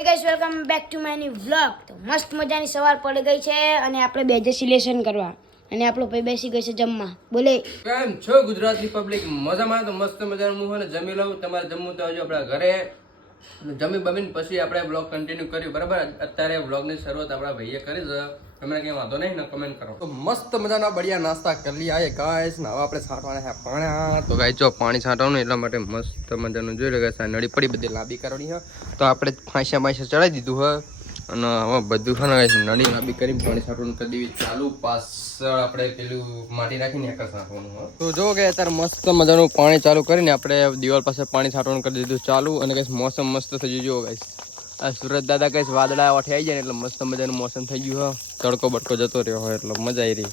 Hey guys, welcome back to my new vlog. તો મસ્ત મજાની સવાર પડી ગઈ છે અને આપણે બે જે સિલેક્શન કરવા અને આપણો ભાઈ બેસી ગઈ છે જમવા. બોલે કેમ છો ગુજરાતી પબ્લિક? મજામાં? તો મસ્ત મજાનું હું જમી લઉં. તમારે જમવું તો આવજો આપણા ઘરે. જમી બમીને પછી આપણે બ્લોગ કન્ટિન્યુ કર્યું, બરાબર? અત્યારે બ્લોગની શરૂઆત આપણા ભાઈએ કરી છે. તમને કંઈ વાંધો નહીં ને કમેન્ટ કરો. તો મસ્ત મજાના બઢિયા નાસ્તા કરી લઈએ ગાઈસ ને હવે આપણે છાંટવાના છે પાણી. તો ગાઈસ જો પાણી છાંટવાનું એટલા માટે મસ્ત મજાનું જોઈ લો ગાઈસ. નળી પડી બધી લાંબી કરવાની છે તો આપણે ફાંસ્યા ચડાવી દીધું છે અને હવે બધું છે ને ગાઈસ નળી લાંબી કરીને પાણી છાંટવાનું કરી દેવી ચાલુ. પાછળ આપણે પેલું માટી રાખીને એક છાંટવાનું હોય. તો જો કે અત્યારે મસ્ત મજાનું પાણી ચાલુ કરીને આપણે દિવાલ પાસે પાણી છાંટવાનું કરી દીધું ચાલુ. અને ગાઈસ મોસમ મસ્ત થઈ ગયું ગાઈસ. આ સુરત દાદા કઈ વાદળા ઓઠે આવી જાય ને એટલે મસ્ત મજાનું મોસમ થઈ ગયું હોય. તડકો બડકો જતો રહ્યો હોય એટલે મજા આવી રહી.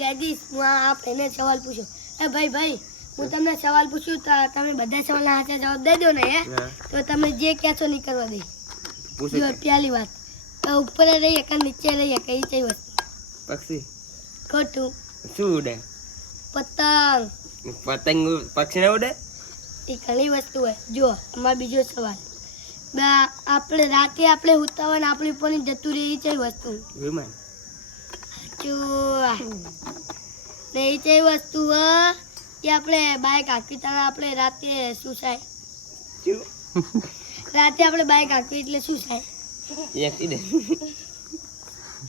ગાજીસ હું આપણે સવાલ પૂછ્યો. એ ભાઈ હું તમને સવાલ પૂછ્યું તો તમે બધા સવાલના સાચા જવાબ દઈ દો ને તો તમે જે કહેશો નહીં કરવા દે. જો પહેલી વાત ઉપર રહી કે નીચે રહી કઈ કઈ વસ્તુ? પક્ષી. ખોટું. શું ઉડે? પતંગ. પતંગ પક્ષી ના ઉડે? એ ઘણી વસ્તુ હોય. જો અમારો બીજો સવાલ, આપણે રાતે આપણે ઉતા હોય ને આપણી ઉપર જતું રહે એ કઈ વસ્તુ? વિમાન. ને એ કઈ વસ્તુ કે આપણે બાઇક હાંકવી ત્યારે આપણે રાતે શું થાય? રાતે આપણે બાઇક હાંકવી એટલે શું થાય?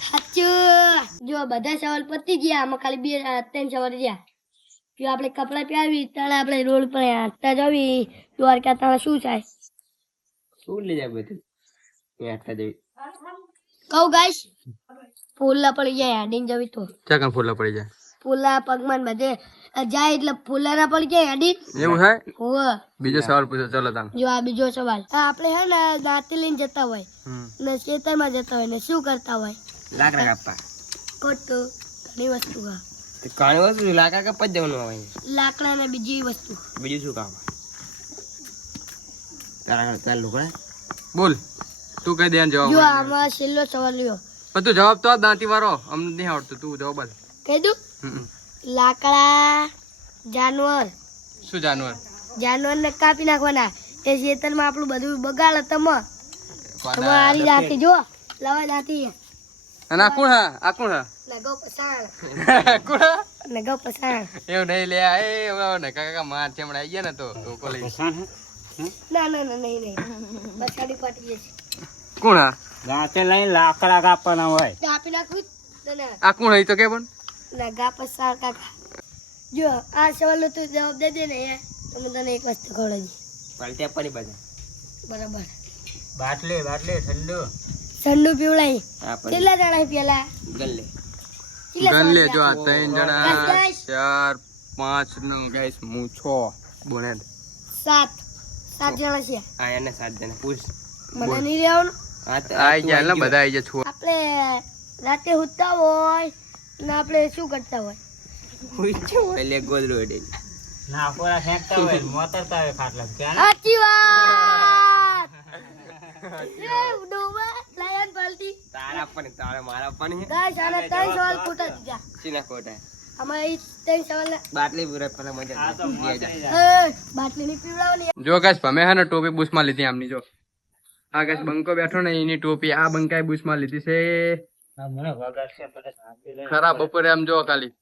સાચું. જો બધા સવાલ પતી ગયા, આમાં ખાલી બે ત્રણ સવાલ રહ્યા. જો આપણે કપડાં પહેરવી ત્યારે આપણે રોડ પર હાંકતા જવી દ્વારકા ત્યારે શું થાય? શું લઈ જાય બધું? કહું ગાઈસ, ફૂલા પડી જાય હાડીને જવી તો. ક્યાં કામ ફૂલા પડી જાય? ફૂલા પગમાં બધે જાય એટલે ફૂલા ના પડી જાય હાડી. એવું છે? હોવે. બીજો સવાલ પૂછો ચલો તાન. જો આ બીજો સવાલ, આપણે હે ને દાંતી લઈને જતા હોય ને ખેતરમાં જતા હોય ને શું કરતા હોય? લાકડા કાપવા. ખોટું. ઘણી વસ્તુ હા. કાણી વસ્તુ લાકડા કાપવા જ જવાનું હોય. લાકડા ને બીજી વસ્તુ. બીજું શું કામ? તારા લુગડા. બોલ તું કઈ દે જવાબ. જો આમાં છેલ્લો સવાલ રહ્યો. પણ તું જવાબ તો દાંતી વાળો અમને નહીં આવડતું. તું જવાબ આલ. કહી દઉં? લાકડા, જાનવર. શું જાનવર? જાનવર ને કાપી નાખવાના. એ ખેતરમાં આપણું બધું બગાડ તમારી દાંતી જો લવા દાંતી અને આ કોણ હા? આ કોણ હા? નગો પસાણ. કોણ હા? નગો પસાણ. એવું નહીં લે એ ને કાકા માર છે હમણાં આવી ગયા ને તો ટોકો લઈ. ના નહીં બસાડી પાટી જશે. કોણ હા? ગાતે લઈ લાકડા કાપવાના હોય. કાપી નાખું તને. આ કોણ હઈ તો કે પણ નગા પસાણ કાકા. જો આ સવાલનો તું જવાબ દે દે ને તો હું તને એક વસ્તુ ખવડાવી. પાલટી આપવાની બધા. બરાબર. બાટલી ઠંડુ. ઠંડુ પીવડાવી. કેટલા જણા પેલા? ગલ્લે. કેટલા ગલ્લે સવાલ જો આ થયા? 3 જણા ગાઈસ. 4 5 નો ગાઈસ હું 6 બોનેડ. સાત જણા છે. આ એને 7 જણા પૂછ. મને નહીં રહેવાનું. આઈ ગયા ને બધા આઈ ગયા છો. આપણે રાતે હુતા હોય ને આપણે શું કરતા હોય? એટલે ગોદડું અડે. નાકોરા ફેંકતા હોય મોતરતા હોય ખાટલા ક્યાં. સાચી વાત. એ ડોબા લાયન પાલટી. તારા પણ તારે મારા પણ ગાઈસ આને ત્રણ સવાલ ખોટા દીધા. સીના કોટા. અમારે ઈ ત્રણ સવાલ બાટલી પૂરા પેલા મજા આ તો મોત થઈ જાય. બાટલી ની પીવડાવવાની. જો ગાઈસ અમે હે ને ટોપી બુશમાં લીધી આમની. જો આ ગાઈસ બંકો બેઠો ને એની ટોપી આ બંકાએ બુશમાં લીધી છે. આ મને વગાડશે પેલા શાંતિ લે. ખરા બપોરે આમ જો ખાલી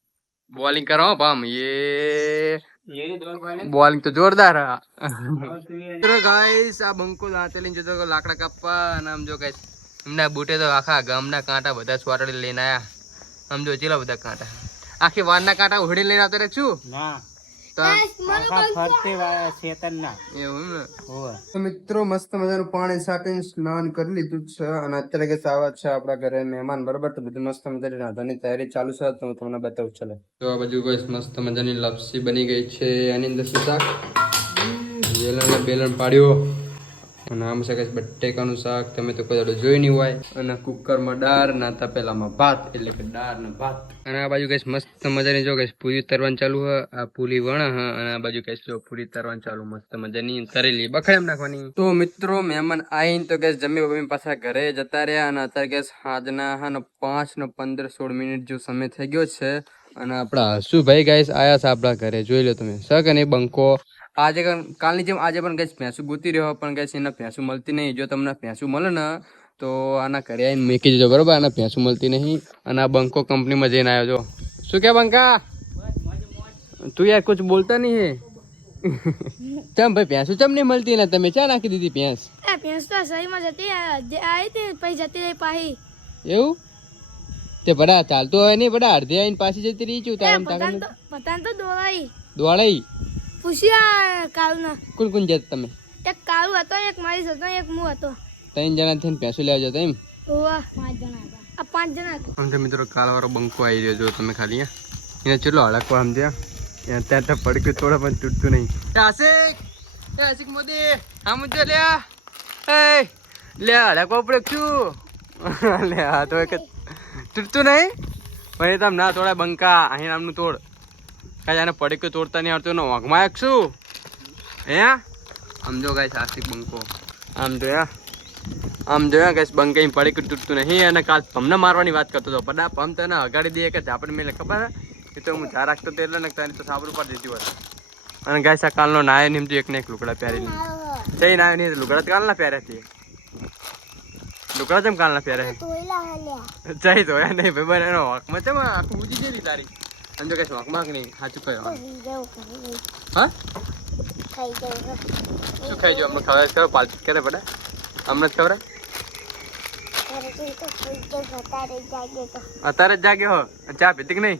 બોલિંગ કરો ભામ એ એરી દોર કોને બોલિંગ તો જોરદાર હા. ગાઈસ આ બંકો દાંતે લઈને જતો લાકડા કાપવા અને આમ જો ગાઈસ એમના બૂટે તો આખા ગામના કાંટા બધા સ્વાટડી લઈને આયા. આમ જો ચેલા બધા કાંટા આખી વારના કાંટા ઉડી લઈને આવતા રે છું ના તો આખા ફરતે ચેતન ના એવું ને. હોવે. તો મિત્રો મસ્ત મજાનું પાણી છાંટીને સ્નાન કરી લીધું છે અને અત્યારે કે આવા છે આપણા ઘરે મહેમાન, બરાબર? તો બધું મસ્ત મજાની રાંધવાની તૈયારી ચાલુ છે તો હું તમને બતાવું. ચલો તો આ બાજુ કોઈ મસ્ત મજાની લપસી બની ગઈ છે. આની અંદર શું શાક? વેલણ બેલણ પાડ્યો અને આમ છે કે બટેકાનું શાક. તમે તો કોઈ જોઈ નહીં હોય. અને કુકરમાં દાળ ના તપેલામાં ભાત એટલે કે દાળ ને ભાત. અને આ બાજુ કઈ મસ્ત મજાની જો કઈ પૂરી તરવાનું ચાલુ હ. આ પૂરી વણા હ અને આ બાજુ કઈ જો પૂરી તરવાનું ચાલુ મસ્ત મજાની તરેલી બખડે એમ નાખવાની. તો મિત્રો મહેમાન આવીને તો કઈ જમી બમી પાછા ઘરે જતા રહ્યા અને અત્યારે કઈ સાંજના હા ને 5 ને 15-16 મિનિટ જેવો સમય થઈ ગયો છે અને આપણા હસુભાઈ ગાઈસ આયા છે આપણા ઘરે. જોઈ લો તમે સક અને બંકો આજે કાલની જેમ આજે પણ ગેસ ભેંસું ગોતી રહ્યો પણ ગેસ એને ભેંસું મળતી નહીં. જો તમને ભેંસું મળે ને તો આના ઘરે આવીને મૂકી દેજો બરોબર. આના ભેંસું મળતી નહીં અને આ બંકો કંપનીમાં જઈને આવ્યો છો. શું કે બંકા તું યાર કુછ બોલતા નહીં હે. ચમ ભાઈ ભેંસું ચમ નહીં મળતી ને તમે ચા નાખી દીધી ભેંસ? ભેંસ તો સહીમાં જતી આવી હતી પછી જતી રહી પાછી. એવું તે બડા ચાલતું હોય નહીં બડા અડધી આવીને પાછી જતી રહી છું તારમ તાકન પતાન તો દોડાઈ દોડાઈ પૂછ્યા કાળુના. કોણ કોણ જતા તમે? એક કાળુ હતો, એક મારી હતો, એક હું હતો. 3 જણા થઈને ભેંસું લેવા જતા એમ? ઓવા 5 જણા હતા. આ 5 જણા હતા. આમ તો મિત્રો કાલવાળો બંકો આવી રહ્યો જો તમે ખાલી એને ચેટલો હળકવા આમ ત્યાં ત્યાં ત્યાં પડક્યું થોડા પણ તૂટતું નહીં. આશિક મોદી આમ જો લે લે હળકવા પડે છું લે આ તો એક તૂટતું નહીં ભાઈ તમે ના તોડા બંકા અહીં નામનું તોડ કાંઈ આને પડક્યું તોડતા નહીં આવડતું ને વાઘમાં એક શું હે આમ જો ગાય આશિક બંકો આમ જોયા આમ જોયા ગાય બંકા પડક્યું તૂટતું નહીં અને કાલ પમને મારવાની વાત કરતો હતો પણ આ પમ તને અગાડી દે કે ઝાપડ મેલે ખબર એ તો હું જા રાખતો હતો એટલે ને તારી તો સાબરું પર જતી હોય. અને ગાય સા કાલનો નાયો નીમ તો એક ને એક લુગડા પહેરી જઈ નાયો નહીં લુગડા તો કાલના પહેર્યા હતી. લુગડા ચમ કાલના પહેર્યા જઈ તો નહીં ભાઈ બને એનો હકમાં ચમ આખું ઉજી ગયેલી તારી અને જો કઈ હકમાં નહીં સાચું કહ્યું. હા શું ખાઈ જો અમને ખબર કરો પાલતું કરે પડે અમને જ ખબર અત્યારે જ જાગે હો ચા પીતી કે નહીં?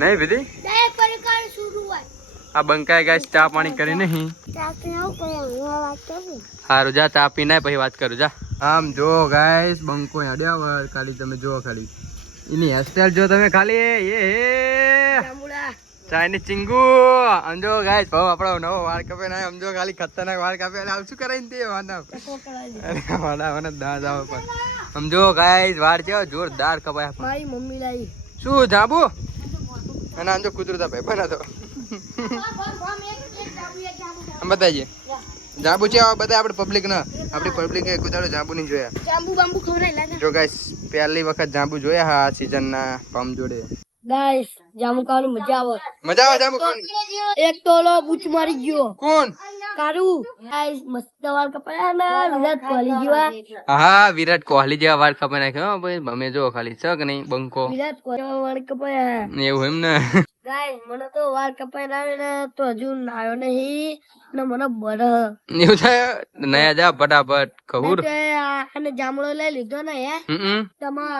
નહીં પીધી? આ બંકાએ ગાય ચા પાણી કરી નહીં. સારું જા ચા પીને પછી વાત કરું જા. આમ જો ગાઈસ બંકો હડ્યા ખાલી તમે જો ખાલી એની હેરસ્ટાઈલ જો તમે ખાલી એ ચાઇનીઝ ચિંગુ સમજો ગાઈસ ભાવ આપણો નવો વાળ કાપે ના સમજો ખાલી ખતરનાક વાળ કાપે એટલે આવું શું કરાય તે વાંધા દાંત આવે પણ સમજો ગાઈસ વાળ છે જોરદાર કપાય. મારી મમ્મી લાવી શું જાબુ અને આમ જો કુદરતા ભાઈ બના તો બતાવીએ જાંબુ છે બધા આપણે પબ્લિક ના આપણી પબ્લિક કુદાડો જાંબુ નહીં જોયા. જાંબુ બાંબુ ખવડાવી જો ગાઈસ પહેલી વખત જાંબુ જોયા હા સીઝન ના પમ જોડે ગાઈસ જાંબુ ખાવાની મજા આવે. મજા આવે જાંબુ ખાવાની. એક ટોલો બૂચ મારી ગયો. કોણ? કારું. ગાઈસ મસ્ત વાળ કપાયા ને વિરાટ કોહલી જેવા. હા વિરાટ કોહલી જેવા વાળ કપાઈ નાખ્યો ભાઈ અમે જો ખાલી છે કે નહીં બંકો વિરાટ કોહલી વાળ કપાયા એવું એમ ને. ગાઈસ મને તો વાળ કપાઈ આવે ને તો હજુ નાયો નહીં ને મને બરહ એવું થાય નયા જા ફટાફટ ખબર અને જામડો લઈ લીધો ને હે તમા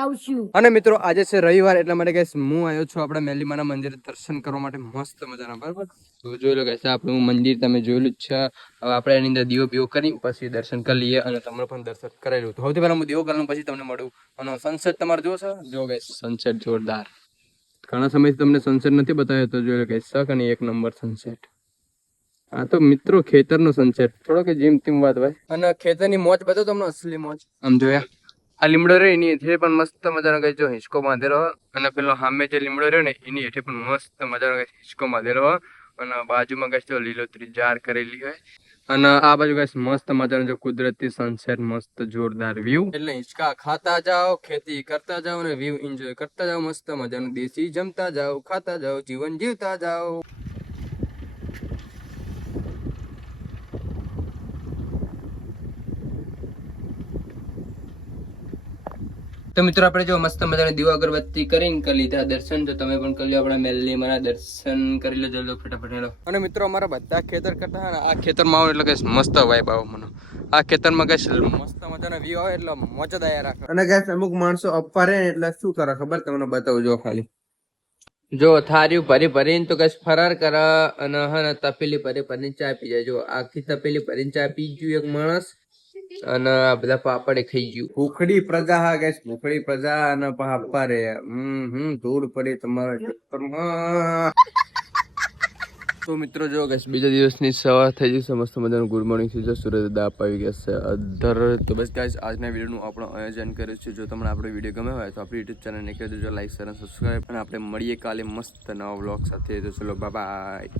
આવશું. અને મિત્રો આજે છે રવિવાર એટલા માટે ગાઈસ હું આવ્યો છું આપણા મેલીમાના મંદિરે દર્શન કરવા માટે મસ્ત મજાના બરાબર. તો જોઈ લો ગાઈસ આપણું મંદિર તમે જોયેલું જ છે. હવે આપણે એની અંદર દીવો બીવો કરી પછી દર્શન કરી લઈએ અને તમને પણ દર્શન કરાયેલું. તો સૌથી પહેલા હું દીવો કરું પછી તમને મળું અને સનસેટ તમારે જોશો જો ગાઈસ સનસેટ જોરદાર. ઘણા સમયથી તમને સનસેટ નથી બતાવ્યો તો જોઈ લો ગાઈસ સક અને એક નંબર સનસેટ. આ તો મિત્રો ખેતરનો સનસેટ થોડો કે જીમ તીમ વાત ભાઈ અને ખેતરની મોજ બધો તમને અસલી મોજ આમ જોયા. આ લીમડો રહ્યો એની હેઠે પણ મસ્ત મજાનો કઈ જો હિંચકો બાંધેલો અને પેલો સામે જે લીમડો રહ્યો ને એની હેઠે પણ મસ્ત મજાનો કઈ હિંચકો બાંધેલો અને બાજુમાં કઈ જો લીલોતરી જાર કરેલી હોય અને આ બાજુ કઈ મસ્ત મજાનો જો કુદરતી સનસેટ મસ્ત જોરદાર વ્યૂ. એટલે હિંચકા ખાતા જાઓ ખેતી કરતા જાઓ અને વ્યૂ એન્જોય કરતા જાઓ મસ્ત મજાનું દેશી જમતા જાઓ ખાતા જાઓ જીવન જીવતા જાઓ. તો મિત્રો આપણે જો મસ્ત મજાની દીવા અગરબત્તી કરીને કરી લીધા દર્શન. તો તમે પણ કરી લો આપણા મેલની મારા દર્શન કરી લો જલ્દી ફટાફટ હેલો. અને મિત્રો અમારા બધા ખેતર કરતા હોય ને આ ખેતરમાં આવો એટલે કઈ મસ્ત વાઇબ આવે મને. આ ખેતરમાં કઈ મસ્ત મજાનો વ્યૂ આવે એટલે મોજ જ આયા રાખે. અને ગાઈસ અમુક માણસો અપ્પા રહે એટલે શું કરે ખબર તમને બતાવું જો ખાલી જો થાર્યું ભરી ભરીને તો કઈ ફરાર કરે અને હે તપેલી ભરી ભરીને ચા પી જાય. જો આખી તપેલી ભરીને ચા પી ગયું એક માણસ અને આ બધા પાપડે ખાઈ ગયું. ભૂખડી પ્રજા હા ગેસ ભૂખડી પ્રજા અને પાપા રે ધૂળ પડી તમારા ખેતરમાં. તો મિત્રો જો ગેસ બીજા દિવસની સવાર થઈ જશે મસ્ત મજાનું ગુડ મોર્નિંગ થઈ જશે. સૂરજ દાપ આવી ગયા છે અધર. તો બસ ગાઈસ આજના વિડીયોનું આપણું આયોજન કર્યું છે. જો તમને આપણો વિડીયો ગમે હોય તો આપણી યુટ્યુબ ચેનલને કરી દેજો લાઈક શેર અને સબસ્ક્રાઈબ. અને આપણે મળીએ કાલે મસ્ત નવા વ્લોગ સાથે. તો ચલો બાય બાય.